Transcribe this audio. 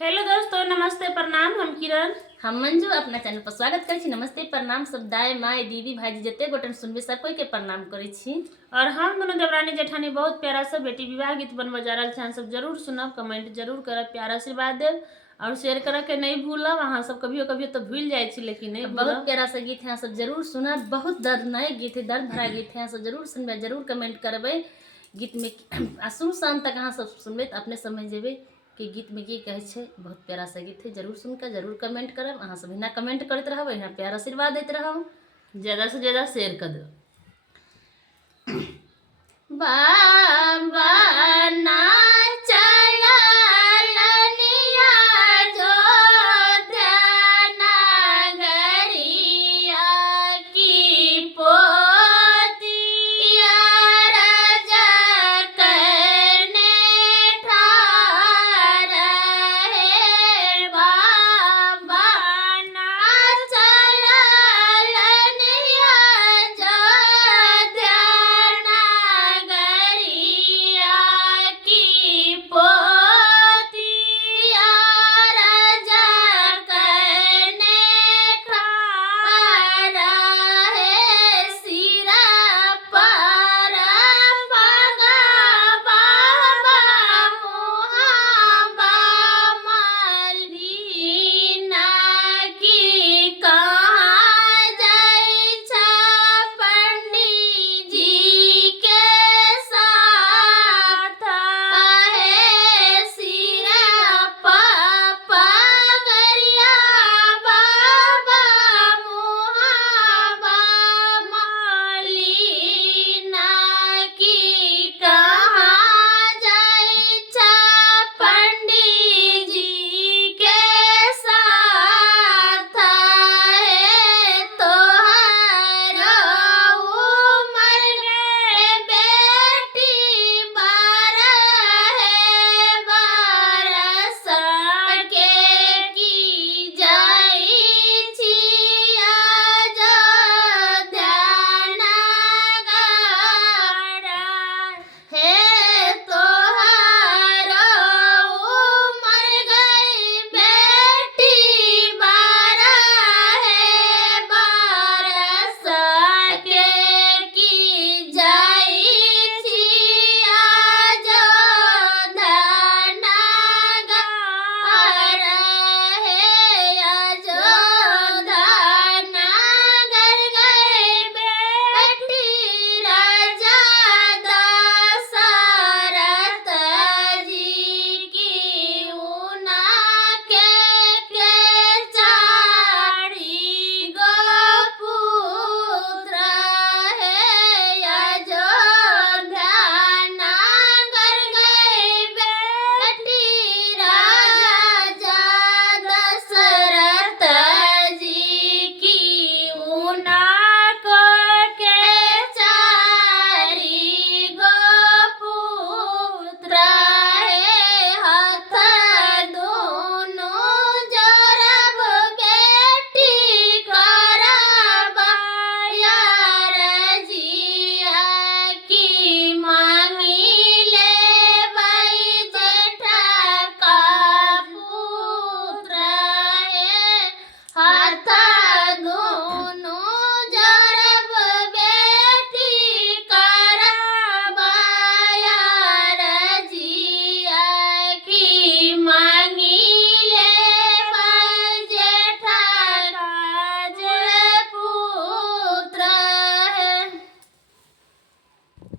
Hello दोस्तों, नमस्ते प्रणाम। हम किरण हम मंजू अपना चैनल पर स्वागत करै छी। नमस्ते प्रणाम सब दाई माई दीदी भाईजी जते गोटन सुनबे सब कोई के प्रणाम करै छी। और हम दोनों देवरानी जेठानी बहुत प्यारा सा बेटी विवाह गीत बनबा जा रहल छन। सब जरूर सुनब, कमेंट जरूर करब, प्यार आशीर्वाद देव और शेयर करे के नहीं भूलब। अहाँ सब कभियो कभियो तो भूल जाए छी, लेकिन नहीं बहुत भूलब। प्यारा सा गीत है, सब जरूर सुनब। बहुत दर्दनायक गीत है, दर्द भरा गीत है, सब जरूर सुनबे, जरूर कमेंट करबे। गीत में शुरू से अंत तक अहाँ सब सुनबे तो अपने समझ जेबे कि गीत में की कहे छे। बहुत प्यारा सा गीत है, जरूर सुनकर जरूर कमेंट करब। अहाँ सब हिना कमेंट करते रहब, हिना प्यार आशीर्वाद देते रहब, ज्यादा से ज्यादा शेयर कर दो। बाबा ना